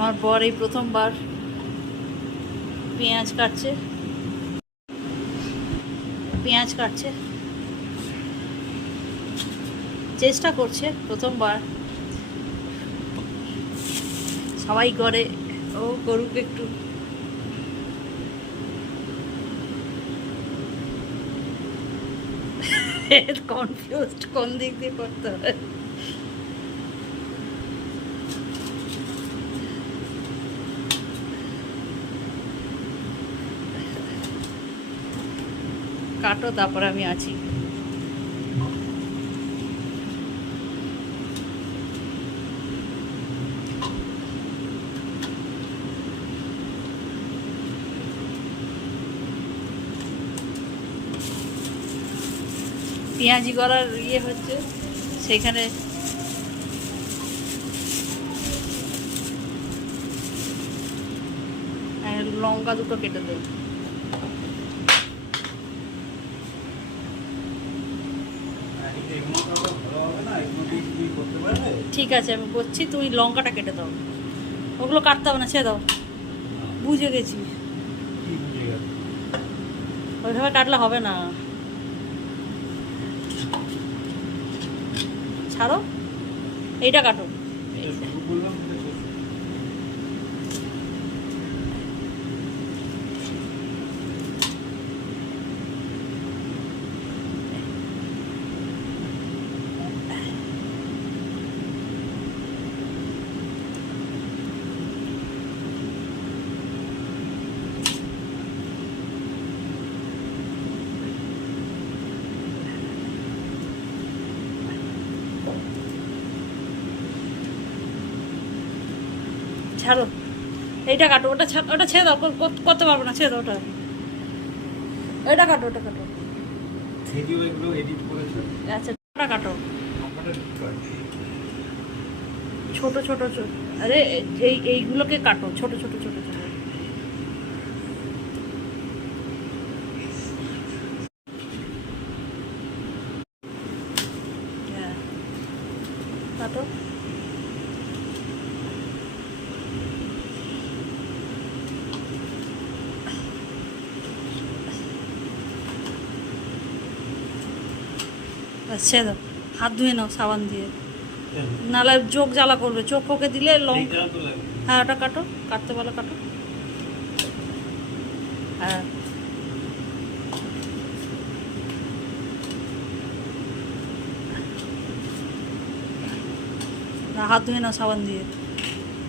আমার বর এই প্রথমবার পেঁয়াজ কাটছে, চেষ্টা করছে প্রথমবার। সবাই করে, ও করুক একটু। কনফিউজড কোন দিক দিয়ে করতে হয়। কাটো, তারপরে আমি আছি। পেঁয়াজি করার হচ্ছে সেইখানে লঙ্কা দুটো কেটে দেব। ঠিক আছে, আমি করছি, তুমি লঙ্কাটা কেটে দাও। ওগুলো কাটতে হবে না, ছেড়ে দাও। বুঝে গেছি, ওইভাবে কাটলে হবে না। ছাড়ো, এইটা কাটো। ছাড়ো, এইটা কাটো। ওটা ছেড়ে দাও, করতে পারবো না, ছেড়ে দাও। এটা কাটো, ওটা কাটো। আচ্ছা, ওটা কাটো। ছোট ছোট আরে এইগুলোকে কাটো, ছোট ছোট ছোট ছোট। হ্যাঁ, কাটো। ছেড়ে দাও, হাত ধুয়ে নাও সাবান দিয়ে, নাহলে চোখ জ্বালা করবে। চোখ ফোকে দিলে লঙ্কা। হ্যাঁ, ওটা কাটো, কাটতে বলো, কাটো। হ্যাঁ, হাত ধুয়ে নাও সাবান দিয়ে।